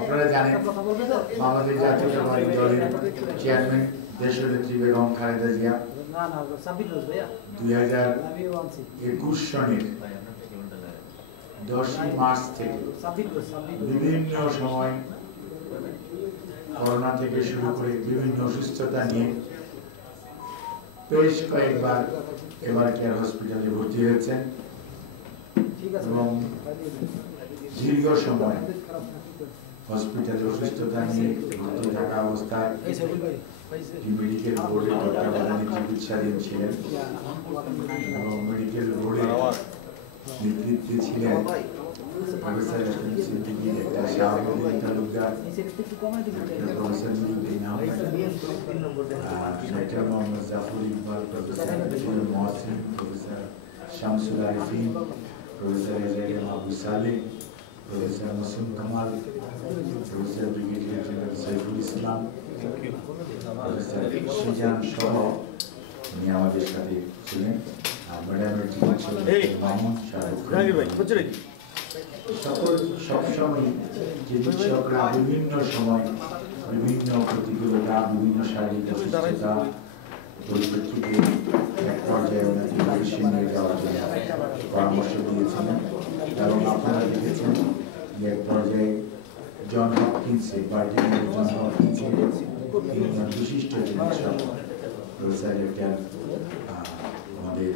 আপনারা জানেন বাংলাদেশ জাতীয়তাবাদী দলের চেয়ারম্যান দেশনেত্রী বেগম খালেদা জিয়া 2021 সনের 10 মার্চ থেকে বিভিন্ন সময় করোনা থেকে শুরু করে বিভিন্ন অসুস্থতা নিয়ে বেশ কয়েকবার এবার কেয়ার হসপিটালে ভর্তি হয়েছেন এবং দীর্ঘ সময় হসপিটালে অসুস্থতা নিয়ে ভর্তি থাকা অবস্থায় মেডিকেল বোর্ডের তত্ত্বাবধানে চিকিৎসাধীন ছিলেন এবং মেডিকেল বোর্ডের নেতৃত্বে ছিলেন প্রফেসর সিদ্দিকী, ডাক্তার শাহাবুদ্দিন তালুকদার, প্রফেসর নুরুদ্দিন আহমেদ, ডাক্তার Mohammad Jafar Iqbal, professor Mohsin, professor Shamsul Arefin, professor এজাইম Abu Saleh, professor Masum Kamal, professor brigadier general Saiful Islam, professor Shizan সহ উনি আমাদের সাথে ছিলেন। ম্যাডামের চিকিৎসক মামুন সবসময় চিকিৎসকরা বিভিন্ন সময় বিভিন্ন প্রতিকূলতা, বিভিন্ন শারীরিক অসুস্থতা পরিপ্রেক্ষিতে এক পর্যায়ে ওনাকে চিকিৎসা নিয়ে যাওয়ার জন্য পরামর্শ দিয়েছিলেন এবং আপনারা দেখেছেন যে এক পর্যায়ে জন হপকিন্সে বার্জিনিয়ার জন হপকিন্সে তিনজন বিশিষ্ট চিকিৎসক প্রফেসর ডাক্তার আমাদের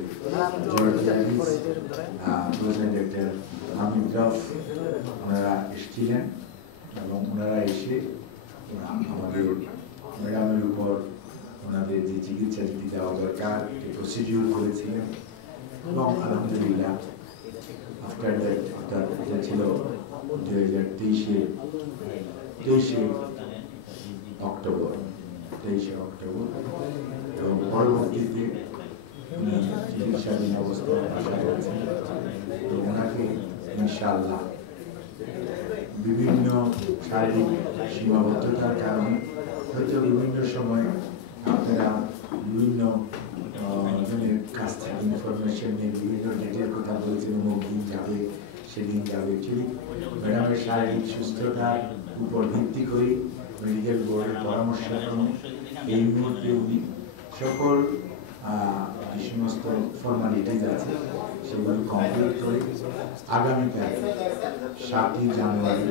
জর্জ ডেভিস, প্রফেসর ডাক্তার হামিদ রফ ওনারা এসেছিলেন এবং ওনারা এসে আমাদের ম্যাডামের উপর ওনাদের যে চিকিৎসা যেটি দেওয়া দরকার প্রসিডিউর করেছিলেন এবং আলহামদুলিল্লাহ আফটার দ্যাট অর্থাৎ এটা ছিল 2023 অক্টোবর এবং পরবর্তীতে উনি চিকিৎসাধীন অবস্থায় আশা করেছেন। তো ওনাকে ইনশাআল্লাহ বিভিন্ন শারীরিক সীমাবদ্ধতার কারণে হয়তো বিভিন্ন সময় আপনারা বিভিন্ন জনের কাছ থেকে ইনফরমেশন নিয়ে বিভিন্ন ডেটের কথা বলছেন, অমুক দিন যাবে সেদিন যাবে। ঠিক ম্যাডামের শারীরিক সুস্থতার উপর ভিত্তি করে মেডিকেল বোর্ডের পরামর্শক্রমে এই মুহূর্তে উনি সকল যে সমস্ত ফর্মালিটিজ আছে সেগুলো কমপ্লিট করে আগামীকাল 7ই জানুয়ারি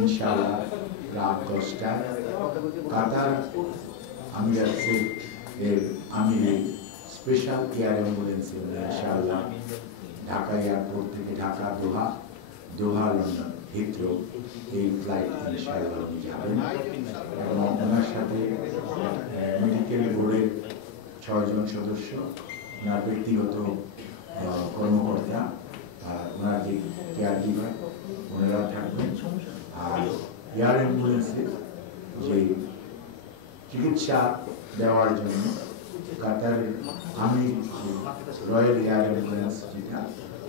ইনশাআল্লাহ রাত 10টায় কাতার আমিরাতসে এর আমিরে স্পেশাল কেয়ার অ্যাম্বুলেন্সে ইনশাআল্লাহ ঢাকা এয়ারপোর্ট থেকে ঢাকা দোহা লন্ডন হিথ্রো এই ফ্লাইট ইনশাআল্লাহ উনি যাবেন এবং ওনার সাথে মেডিকেল বোর্ডের 6 জন সদস্য, ওনার ব্যক্তিগত কর্মকর্তা, ওনার যে কেয়ার গিভার ওনারা থাকবেন। আর এয়ার অ্যাম্বুলেন্সে যে চিকিৎসা দেওয়ার জন্য কাতারের রয়্যাল এয়ার অ্যাম্বুলেন্স যেটা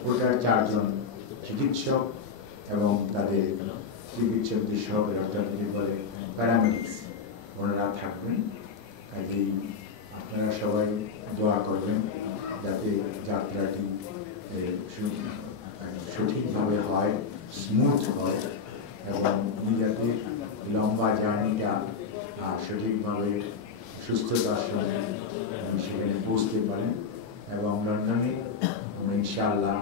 ওটার 4 জন চিকিৎসক এবং তাদের চিকিৎসকদের সহ ডক্টরকে বলে প্যারামেডিক্স ওনারা থাকবেন। কাজেই আপনারা সবাই দোয়া করবেন যাতে যাত্রাটি সঠিকভাবে হয়, স্মুথ হয় এবং উনি যাতে লম্বা জার্নিটা সঠিকভাবে সুস্থতার সঙ্গে সেখানে পৌঁছতে পারেন। এবং লন্ডনে ইনশাআল্লাহ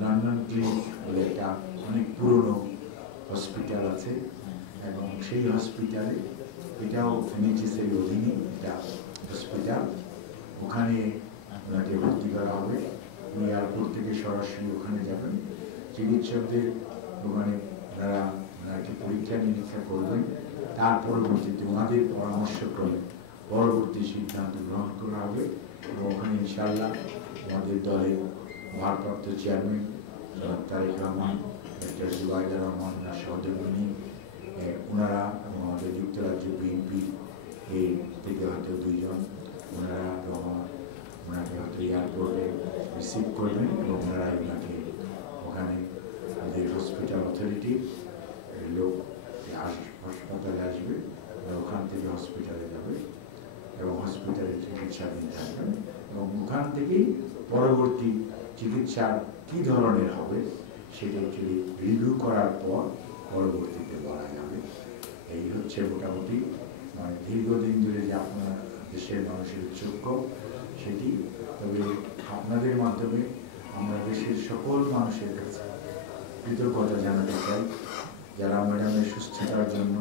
লন্ডন ক্লিনিক বলে একটা অনেক পুরনো হসপিটাল আছে এবং সেই হসপিটালে এটাও NHS-এর অধীনে এটা হসপিটাল, ওখানে ওনাকে ভর্তি করা হবে। উনি এয়ারপোর্ট থেকে সরাসরি ওখানে যাবেন, চিকিৎসকদের ওখানে ওনারা ওনাকে পরীক্ষা নিরীক্ষা করবেন, তার পরবর্তীতে ওনাদের পরামর্শক্রমে পরবর্তী সিদ্ধান্ত গ্রহণ করা হবে এবং ওখানে ইনশাআল্লাহ আমাদের দলের ভারপ্রাপ্ত চেয়ারম্যান তারেক রহমান, ডক্টর জুবাইদুর রহমান সহযোগিনী ওনারা এবং আমাদের যুক্তরাজ্য বিএনপি থেকে হয়তো 2 জন ওনারা ওনাকে হয়তো এয়ারপোর্টে রিসিভ করবেন এবং ওনারাই ওনাকে ওখানে আমাদের হসপিটাল অথরিটি লোক হাসপাতালে আসবে, ওখান থেকে হসপিটালে যাবে এবং হসপিটালে চিকিৎসাধীন থাকবেন এবং ওখান থেকেই পরবর্তী চিকিৎসা কী ধরনের হবে সেটা রিভিউ করার পর পরবর্তীতে বলা যাবে। হচ্ছে মোটামুটি মানে দীর্ঘদিন ধরে যে আপনার দেশের মানুষের যোগ্য সেটি। তবে আপনাদের মাধ্যমে আমরা দেশের সকল মানুষের কাছে কৃতজ্ঞতা জানাতে চাই, যারা ম্যাডামের সুস্থতার জন্য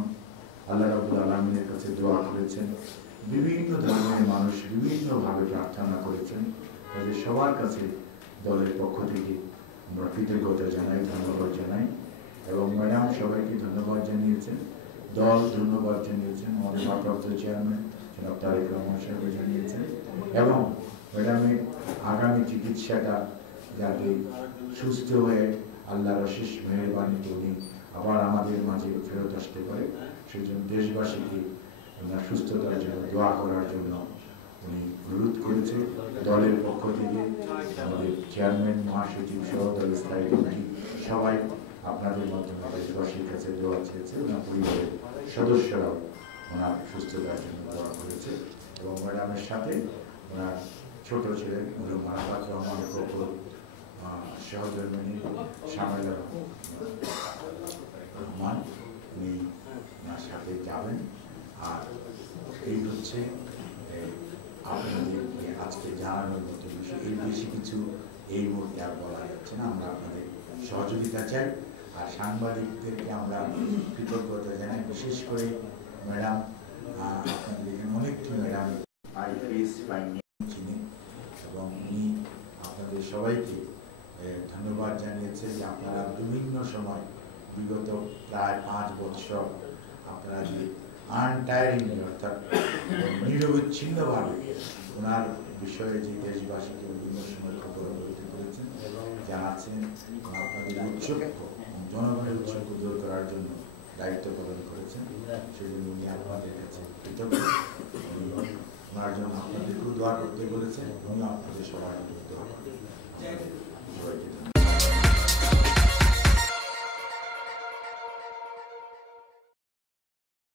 আল্লাহ রাব্বুল আলামিনের কাছে দোয়া করেছেন। বিভিন্ন ধর্মের মানুষ বিভিন্নভাবে প্রার্থনা করেছেন। তাদের সবার কাছে দলের পক্ষ থেকে আমরা কৃতজ্ঞতা জানাই, ধন্যবাদ জানাই। এবং ম্যাডাম সবাইকে ধন্যবাদ জানিয়েছেন, দল ধন্যবাদ জানিয়েছেন, আমাদের ভারপ্রাপ্ত চেয়ারম্যান জনাব তারেক রহমান সাহেব জানিয়েছেন। এবং ম্যাডামের আগামী চিকিৎসাটা যাতে সুস্থ হয়ে আল্লাহর অশেষ মেহেরবানিতে উনি আবার আমাদের মাঝে ফেরত আসতে পারে, সেই জন্য দেশবাসীকে ওনার সুস্থতার জন্য দোয়া করার জন্য উনি অনুরোধ করেছে। দলের পক্ষ থেকে আমাদের চেয়ারম্যান, মহাসচিব সহ দলের স্থায়ী কমিটি সবাই আপনাদের মাধ্যমে দেশবাসীর কাছে দোয়া চেয়েছে। ওনার পরিবারের সদস্যরাও ওনার সুস্থতার জন্য দোয়া করেছে। এবং ম্যাডামের সাথে ওনার ছোট ছেলে মারাফাত রহমানের পক্ষ সহধর্মিনী শামিলা রহমান, উনি ওনার সাথে যাবেন। আর এই হচ্ছে আপনাদেরকে আজকে জানানোর মতো বিষয়। এর বেশি কিছু এই মুহূর্তে আর বলা যাচ্ছে না। আমরা আপনাদের সহযোগিতা চাই। আর সাংবাদিকদেরকে আমরা কৃতজ্ঞতা জানাই, বিশেষ করে ম্যাডাম, আপনাদের এখানে অনেকটি ম্যাডাম চিনি এবং উনি আপনাদের সবাইকে ধন্যবাদ জানিয়েছে যে আপনারা বিভিন্ন সময় বিগত প্রায় 5 বছর আপনারা যে আনটায়ারিংলি অর্থাৎ নিরবচ্ছিন্নভাবে ওনার বিষয়ে যে দেশবাসীকে বিভিন্ন সময় খবর অবগত করেছেন এবং জানাচ্ছেন আপনাদের উৎসুক জনগণের উৎসুক দূর করার জন্য দায়িত্ব পালন করেছেন। সেজন্য উনি আপনাদের কাছে কৃতজ্ঞ। ওনার জন্য আপনাদেরকেও দোয়া করতে বলেছেন, উনি আপনাদের সবার